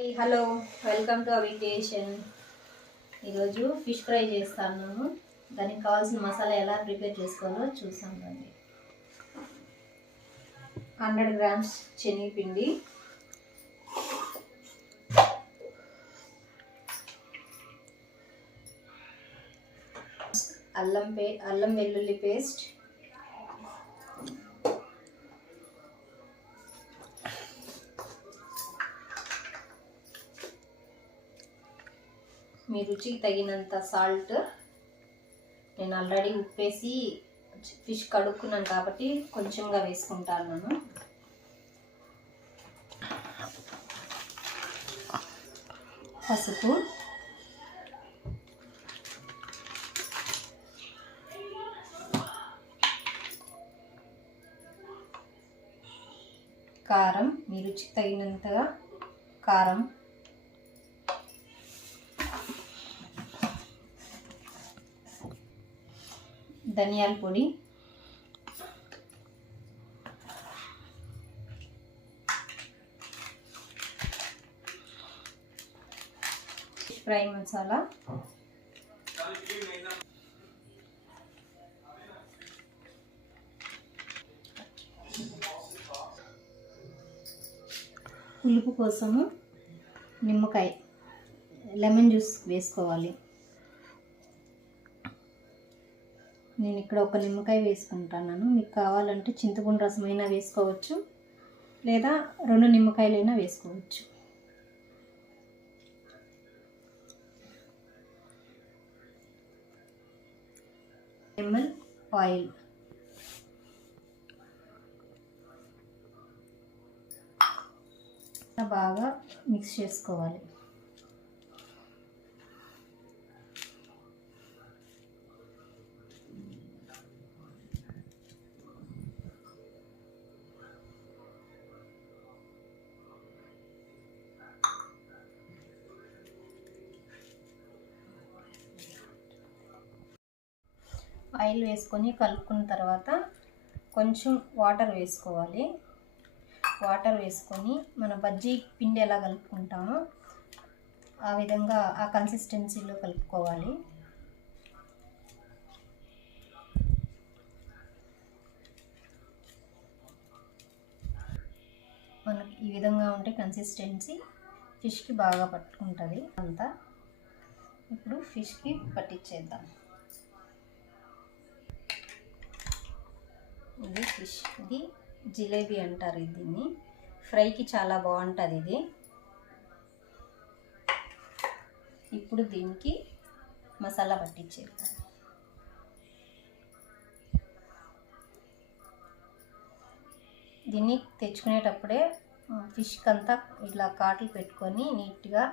Hello, welcome to our creation. ఈరోజు fish fry చేస్తాను. దానికి కావాల్సిన మసాలా ఎలా ప్రిపేర్ చేసుకోవాలో చూసాం రండి. 100 గ్రామ్స్ శనగపిండి, అల్లం వెల్లుల్లి పేస్ట్, మీ రుచికి తగినంత సాల్ట్. నేను ఆల్రెడీ ఉప్పేసి ఫిష్ కడుక్కున్నాను కాబట్టి కొంచెంగా వేసుకుంటాను. పసుపు, కారం, మీ రుచికి తగినంతగా కారం, ధనియాల పొడి, ఫిష్ ఫ్రై మసాలా, పులుపు కోసము నిమ్మకాయ, లెమన్ జ్యూస్ వేసుకోవాలి. నేను ఇక్కడ ఒక నిమ్మకాయ వేసుకుంటున్నాను. మీకు కావాలంటే చింతపండు రసమైనా వేసుకోవచ్చు, లేదా 2 నిమ్మకాయలైనా వేసుకోవచ్చు. ml ఆయిల్, బాగా మిక్స్ చేసుకోవాలి. ఆయిల్ వేసుకొని కలుపుకున్న తర్వాత కొంచెం వాటర్ వేసుకోవాలి. వాటర్ వేసుకొని మన బజ్జీ పిండి ఎలా కలుపుకుంటామో ఆ విధంగా ఆ కన్సిస్టెన్సీలో కలుపుకోవాలి. మనకి ఈ విధంగా ఉంటే కన్సిస్టెన్సీ ఫిష్కి బాగా పట్టుకుంటుంది అంతా. ఇప్పుడు ఫిష్కి పట్టించేద్దాం. ఇది ఫిష్, ఇది జిలేబీ అంటారు. దీన్ని ఫ్రైకి చాలా బాగుంటుంది ఇది. ఇప్పుడు దీనికి మసాలా పట్టించేద్దాం. దీన్ని తెచ్చుకునేటప్పుడే ఫిష్కి అంతా ఇట్లా కాట్లు పెట్టుకొని నీట్గా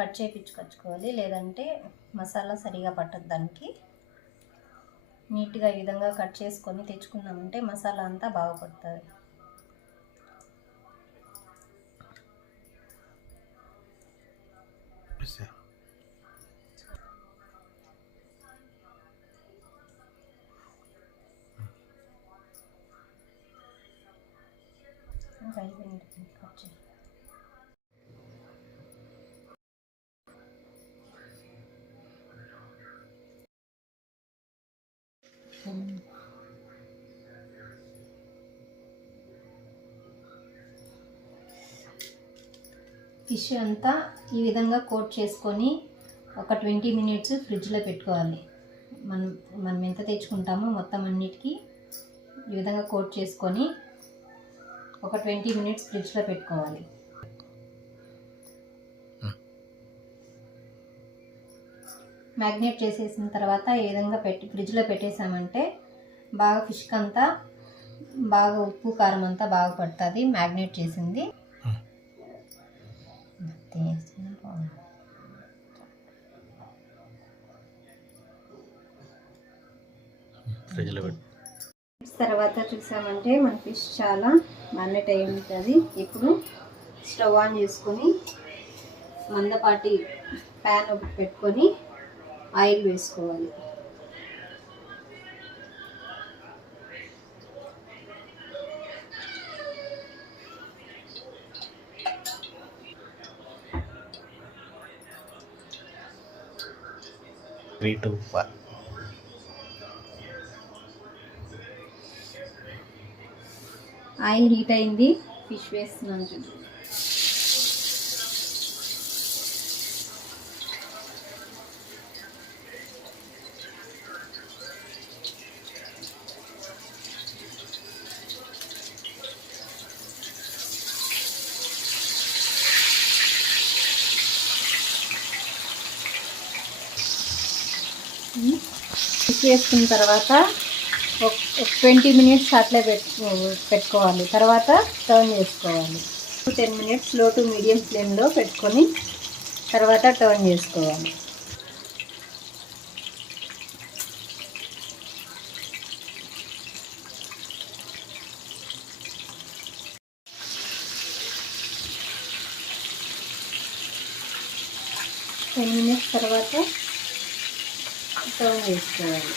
కట్ చేయించుకొచ్చుకోవాలి, లేదంటే మసాలా సరిగా పట్టదు దానికి. నీట్గా ఈ విధంగా కట్ చేసుకొని తెచ్చుకున్నామంటే మసాలా అంతా బాగా పడుతుంది. ఫిష్ అంతా ఈ విధంగా కోట్ చేసుకొని ఒక 20 మినిట్స్ ఫ్రిడ్జ్లో పెట్టుకోవాలి. మనం ఎంత తెచ్చుకుంటామో మొత్తం అన్నిటికీ ఈ విధంగా కోట్ చేసుకొని ఒక 20 మినిట్స్ ఫ్రిడ్జ్లో పెట్టుకోవాలి. మ్యాగ్నేట్ చేసేసిన తర్వాత ఈ విధంగా ఫ్రిడ్జ్లో పెట్టేసామంటే బాగా ఫిష్కి అంతా బాగా ఉప్పు కారం అంతా బాగా పడుతుంది. మ్యాగ్నేట్ చేసింది తర్వాత చూసామంటే మన ఫిష్ చాలా మ్యారినేట్ అయి ఉంటుంది. ఇప్పుడు స్టవ్ ఆన్ చేసుకొని మందపాటి ప్యాన్ ఒకటి పెట్టుకొని ఆయిల్ వేసుకోవాలి. 3, 2, 1. ఆయిల్ హీట్ అయింది, ఫిష్ వేస్తున్నాను చూడు. ఫిష్ వేసుకున్న తర్వాత ఒక 20 మినిట్స్ అట్లే పెట్టుకోవాలి. తర్వాత టర్న్ చేసుకోవాలి. 10 మినిట్స్ లో టు మీడియం ఫ్లేమ్లో పెట్టుకొని తర్వాత టర్న్ చేసుకోవాలి. టెన్ మినిట్స్ తర్వాత టర్న్ చేసుకోవాలి.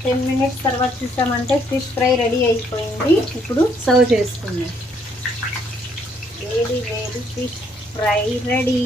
టెన్ మినిట్స్ తర్వాత చూసామంటే ఫిష్ ఫ్రై రెడీ అయిపోయింది. ఇప్పుడు సర్వ్ చేసుకుందాం. వేడి వేడి ఫిష్ ఫ్రై రెడీ.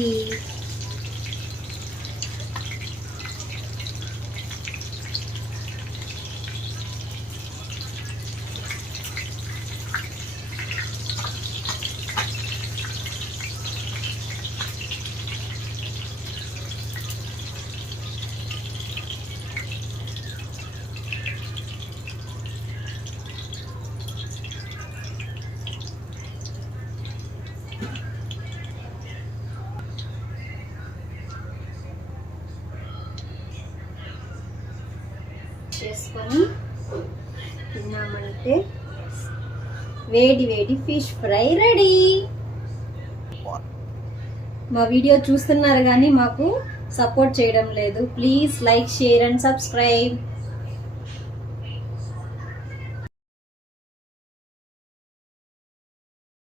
చేసుకొని తిన్నామంటే వేడి వేడి ఫిష్ ఫ్రై రెడీ. మా వీడియో చూస్తున్నారు కానీ మాకు సపోర్ట్ చేయడం లేదు. Please like, share and subscribe.